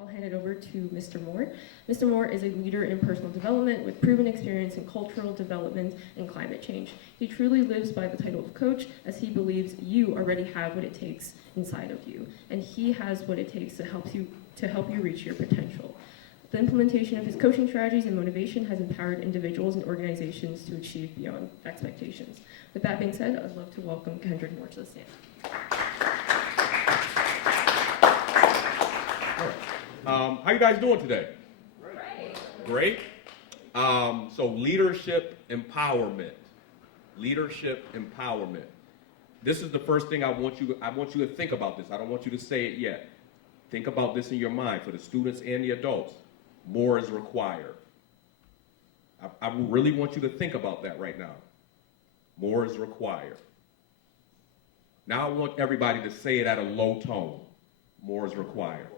I'll hand it over to Mr. Moore. Mr. Moore is a leader in personal development with proven experience in cultural development and climate change. He truly lives by the title of coach, as he believes you already have what it takes inside of you, and he has what it takes to help you reach your potential. The implementation of his coaching strategies and motivation has empowered individuals and organizations to achieve beyond expectations. With that being said, I'd love to welcome Kendrick Moore to the stand. How you guys doing today? Great. So leadership empowerment. Leadership empowerment. This is the first thing I want you to think about this. I don't want you to say it yet. Think about this in your mind for the students and the adults. More is required. I really want you to think about that right now. More is required. Now I want everybody to say it at a low tone. More is required.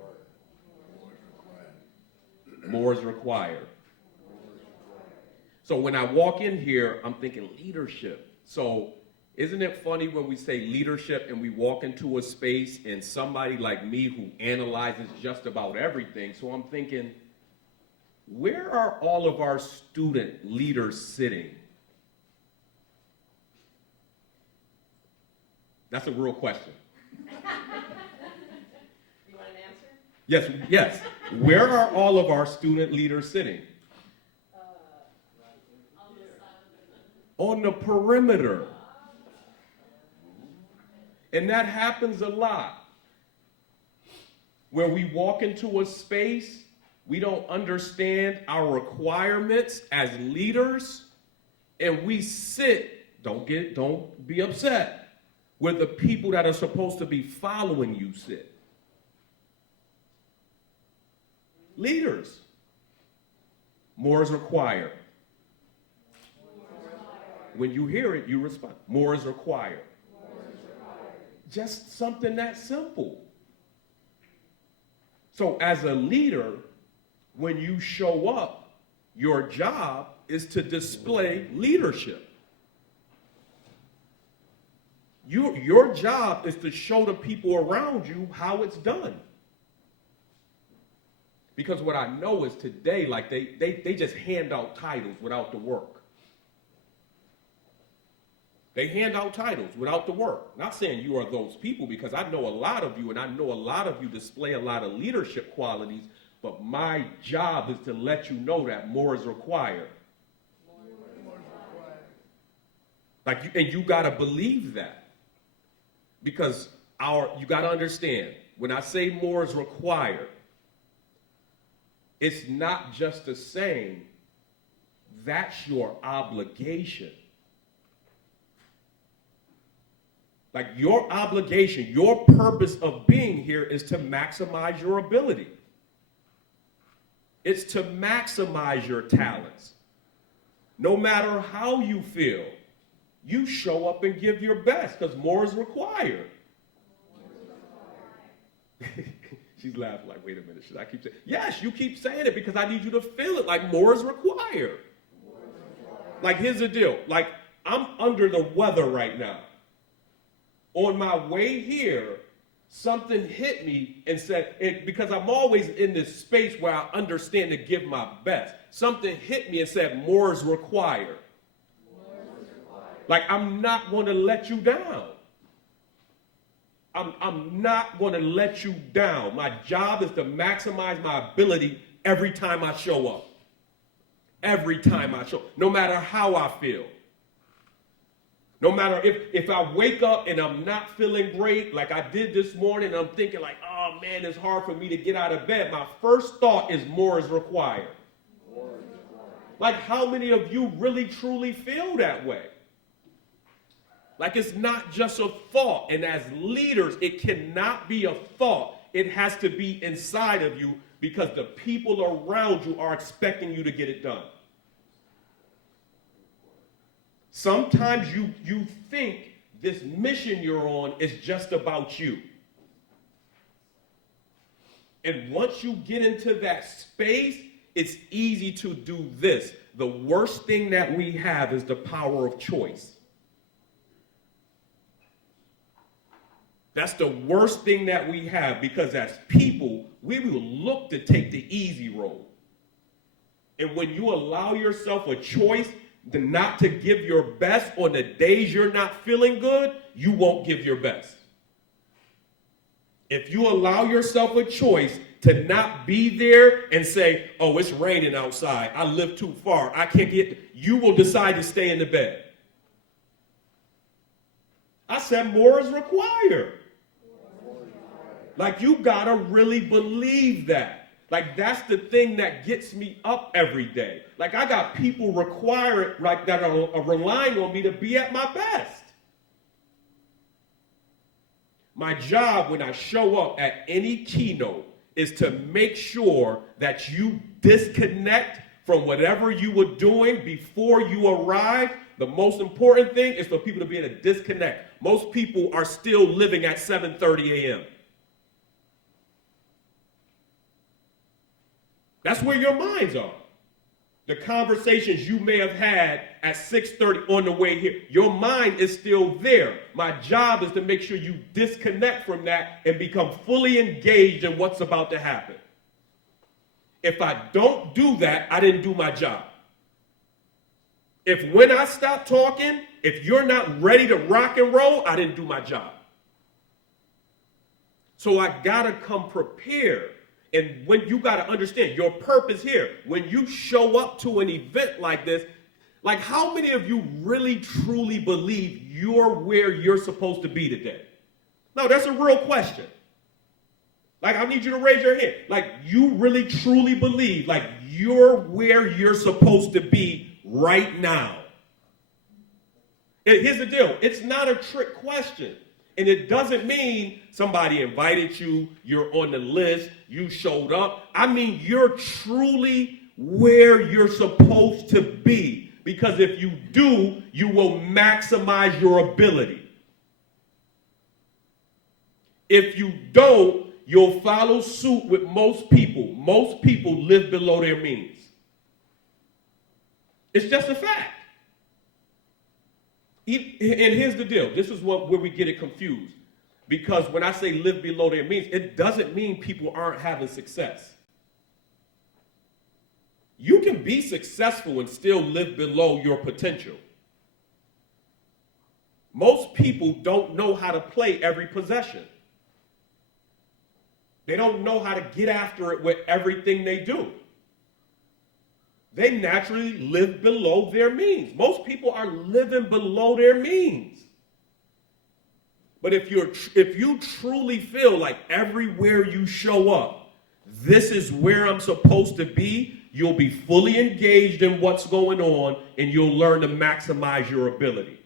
More is required. So when I walk in here, I'm thinking leadership. So isn't it funny when we say leadership and we walk into a space and somebody like me who analyzes just about everything, so I'm thinking, where are all of our student leaders sitting? That's a real question. You want an answer? Yes. Where are all of our student leaders sitting? On the perimeter. And that happens a lot. Where we walk into a space, we don't understand our requirements as leaders, and we sit, don't be upset, where the people that are supposed to be following you sit. Leaders. More is required. When you hear it, you respond. More is required. Just something that simple. So as a leader, when you show up, your job is to display leadership. Your job is to show the people around you how it's done. Because what I know is today, like they just hand out titles without the work. They hand out titles without the work. Not saying you are those people, because I know a lot of you, and I know a lot of you display a lot of leadership qualities, but my job is to let you know that more is required. And you gotta believe that. Because you gotta understand, when I say more is required, it's not just a saying, that's your obligation. Like your obligation, your purpose of being here is to maximize your ability. It's to maximize your talents. No matter how you feel, you show up and give your best, because more is required. She's laughing like, wait a minute, should I keep saying? Yes, you keep saying it because I need you to feel it, like more is required. Like, here's the deal. Like, I'm under the weather right now. On my way here, something hit me and said, because I'm always in this space where I understand to give my best. Something hit me and said, more is required. Like, I'm not going to let you down. I'm not going to let you down. My job is to maximize my ability every time I show up. Every time I show up. No matter how I feel. No matter if I wake up and I'm not feeling great, like I did this morning, I'm thinking like, oh man, it's hard for me to get out of bed. My first thought is more is required. Like, how many of you really truly feel that way? Like, it's not just a thought. And as leaders, it cannot be a thought. It has to be inside of you, because the people around you are expecting you to get it done. Sometimes you think this mission you're on is just about you. And once you get into that space, it's easy to do this. The worst thing that we have is the power of choice. That's the worst thing that we have, because as people, look to take the easy road. And when you allow yourself a choice not to give your best on the days you're not feeling good, you won't give your best. If you allow yourself a choice to not be there and say, oh, it's raining outside, I live too far, I can't get, you will decide to stay in the bed. I said more is required. Like, you gotta really believe that. Like, that's the thing that gets me up every day. Like, I got people that are relying on me to be at my best. My job when I show up at any keynote is to make sure that you disconnect from whatever you were doing before you arrived. The most important thing is for people to be able to disconnect. Most people are still living at 7:30 a.m. That's where your minds are. The conversations you may have had at 6:30 on the way here, your mind is still there. My job is to make sure you disconnect from that and become fully engaged in what's about to happen. If I don't do that, I didn't do my job. If when I stop talking, if you're not ready to rock and roll, I didn't do my job. So I gotta come prepared. And when you got to understand your purpose here, when you show up to an event like this, like, how many of you really truly believe you're where you're supposed to be today? No, that's a real question. Like, I need you to raise your hand. Like, you really truly believe, like, you're where you're supposed to be right now. And here's the deal. It's not a trick question. And it doesn't mean somebody invited you, you're on the list, you showed up. I mean, you're truly where you're supposed to be. Because if you do, you will maximize your ability. If you don't, you'll follow suit with most people. Most people live below their means. It's just a fact. And here's the deal. This is where we get it confused. Because when I say live below their means, it doesn't mean people aren't having success. You can be successful and still live below your potential. Most people don't know how to play every possession. They don't know how to get after it with everything they do. They naturally live below their means. Most people are living below their means. But if you truly feel like everywhere you show up, this is where I'm supposed to be, you'll be fully engaged in what's going on, and you'll learn to maximize your ability.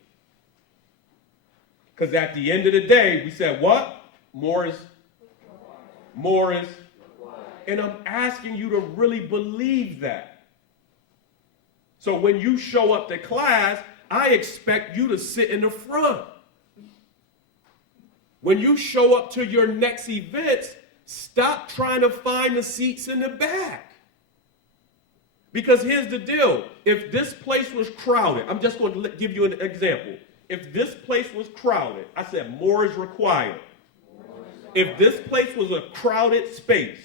Because at the end of the day, we said what? More is. And I'm asking you to really believe that. So when you show up to class, I expect you to sit in the front. When you show up to your next events, stop trying to find the seats in the back. Because here's the deal. If this place was crowded, I'm just going to give you an example. If this place was crowded, I said more is required. If this place was a crowded space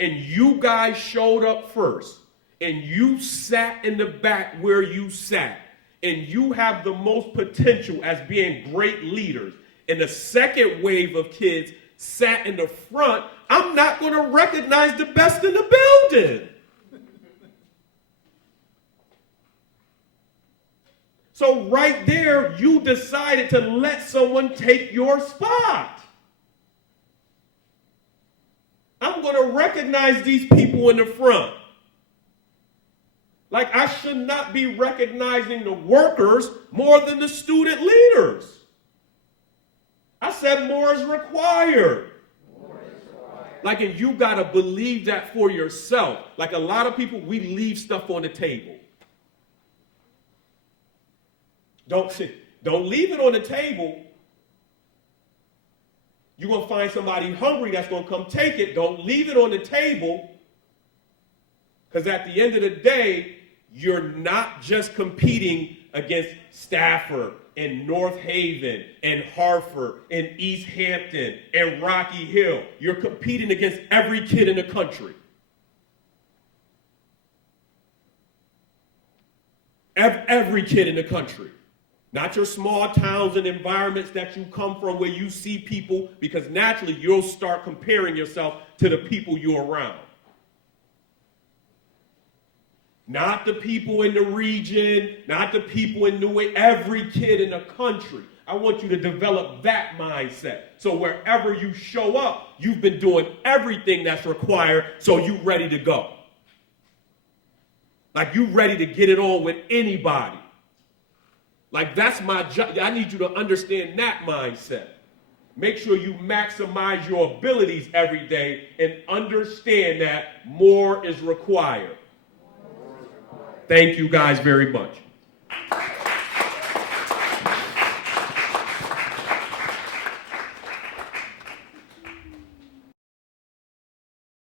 and you guys showed up first, and you sat in the back where you sat, and you have the most potential as being great leaders, and the second wave of kids sat in the front, I'm not going to recognize the best in the building. So right there, you decided to let someone take your spot. I'm going to recognize these people in the front. Like, I should not be recognizing the workers more than the student leaders. I said more is required. Like, and you got to believe that for yourself. Like, a lot of people, we leave stuff on the table. Don't leave it on the table. You're going to find somebody hungry that's going to come take it. Don't leave it on the table. Because at the end of the day, you're not just competing against Stafford in North Haven, in Hartford, in East Hampton, in Rocky Hill. You're competing against every kid in the country. Every kid in the country. Not your small towns and environments that you come from where you see people, because naturally you'll start comparing yourself to the people you're around. Not the people in the region, not the people in New England, every kid in the country. I want you to develop that mindset. So wherever you show up, you've been doing everything that's required, so you're ready to go. Like you ready to get it on with anybody. Like that's my job. I need you to understand that mindset. Make sure you maximize your abilities every day and understand that more is required. Thank you guys very much.